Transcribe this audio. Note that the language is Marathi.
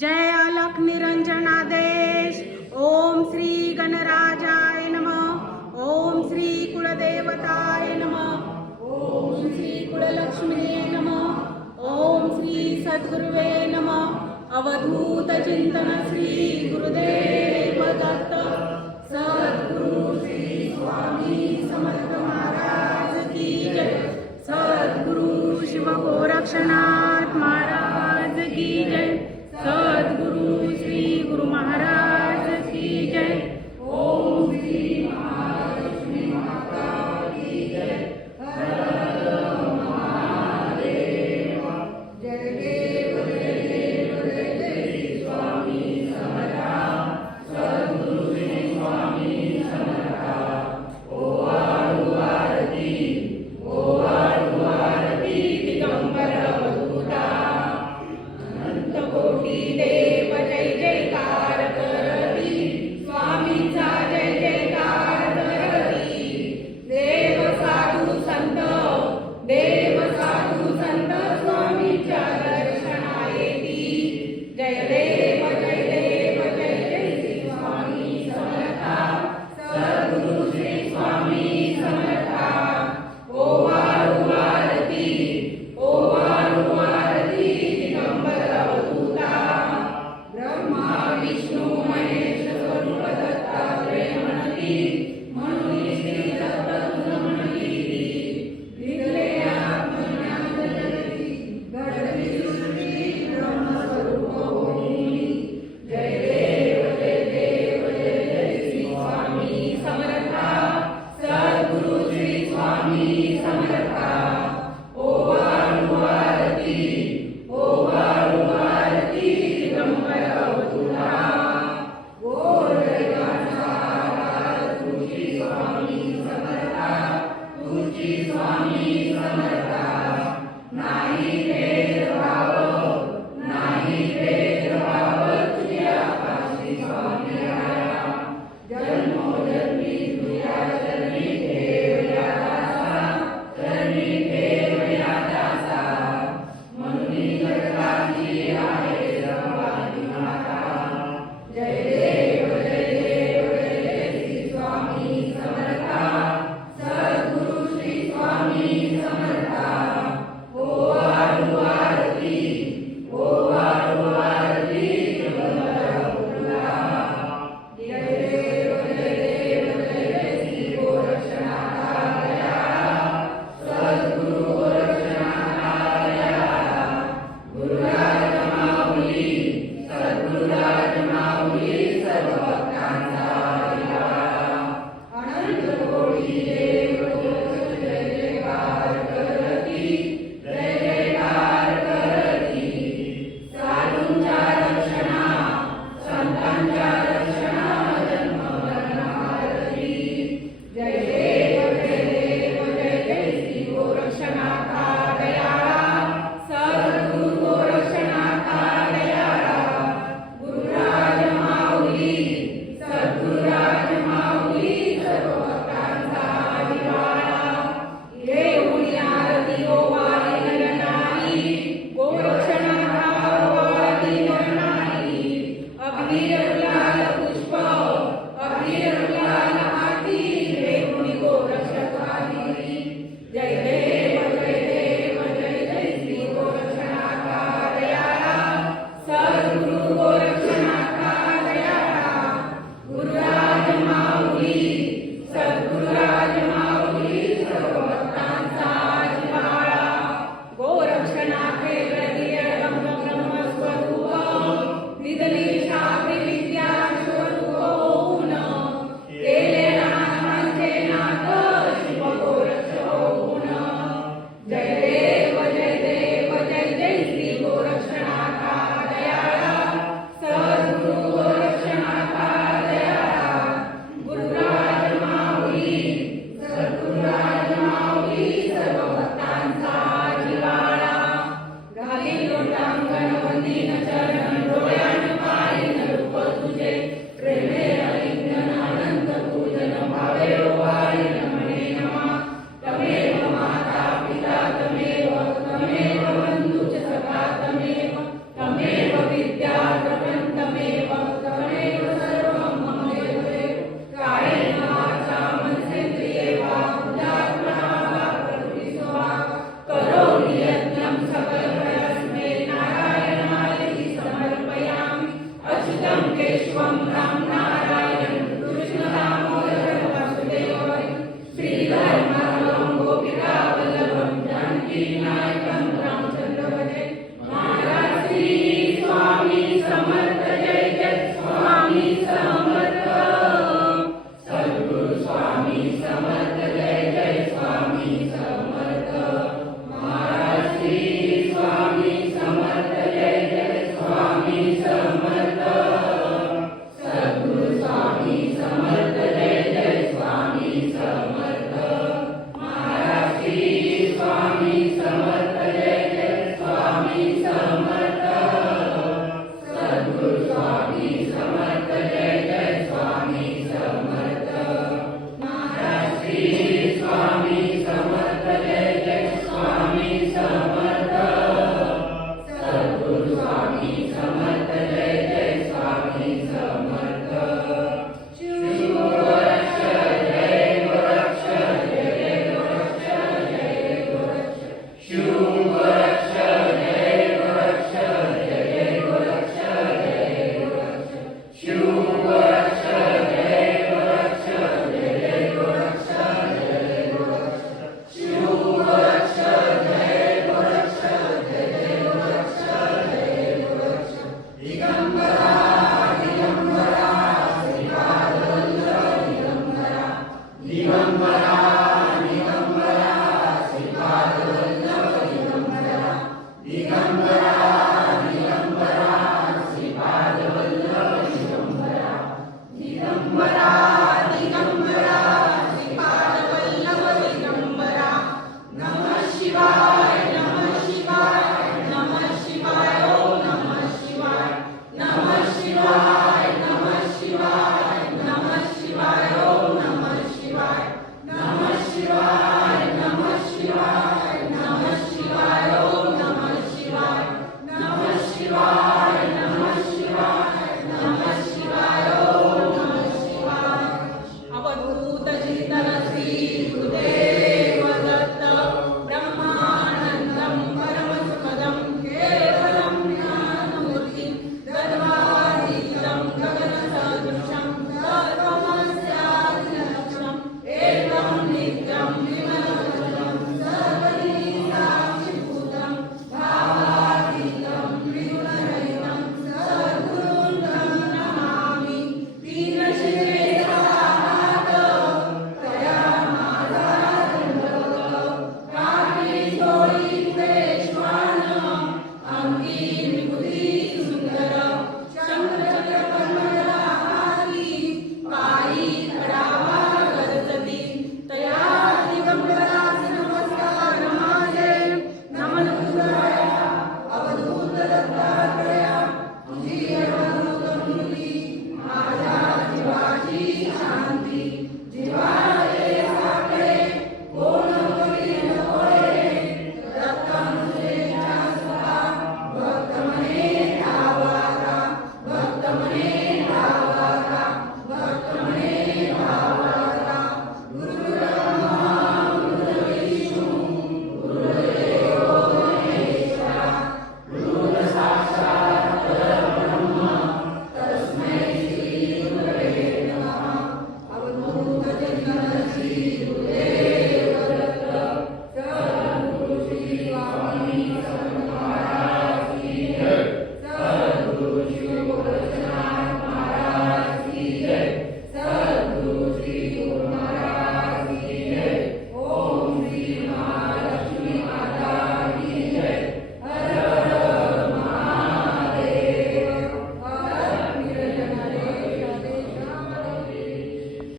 जय अलक निरंजनादेश ओम श्री गणराजाय नमः। ॐ श्री कुलदेवताय नम। ओम श्री कुललक्ष्मीये नम। ओम श्री सद्गुरुवे नमः। अवधूतचिन्तन श्री गुरुदेव।